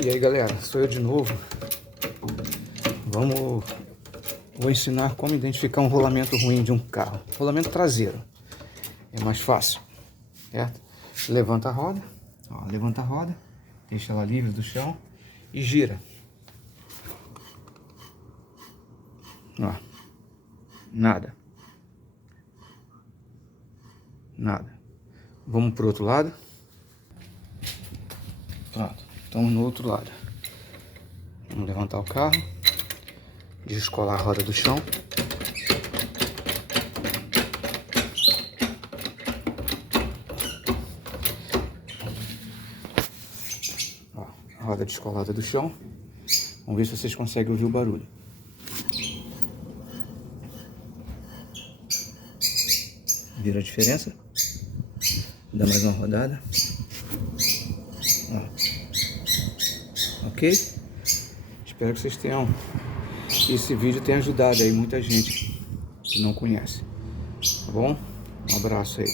E aí galera, sou eu de novo. Vou ensinar como identificar um rolamento ruim de um carro. Rolamento traseiro. É mais fácil, certo? Levanta a roda, ó, levanta a roda, deixa ela livre do chão e gira. Ó, nada. Nada. Vamos pro outro lado. Pronto, estamos no outro lado. Vamos levantar o carro, descolar a roda do chão. Ó, a roda descolada do chão. Vamos ver se vocês conseguem ouvir o barulho. Viram a diferença? Dá mais uma rodada. Ó. Ok? Espero que vocês tenham... Esse vídeo tenha ajudado aí muita gente que não conhece. Tá bom? Um abraço aí.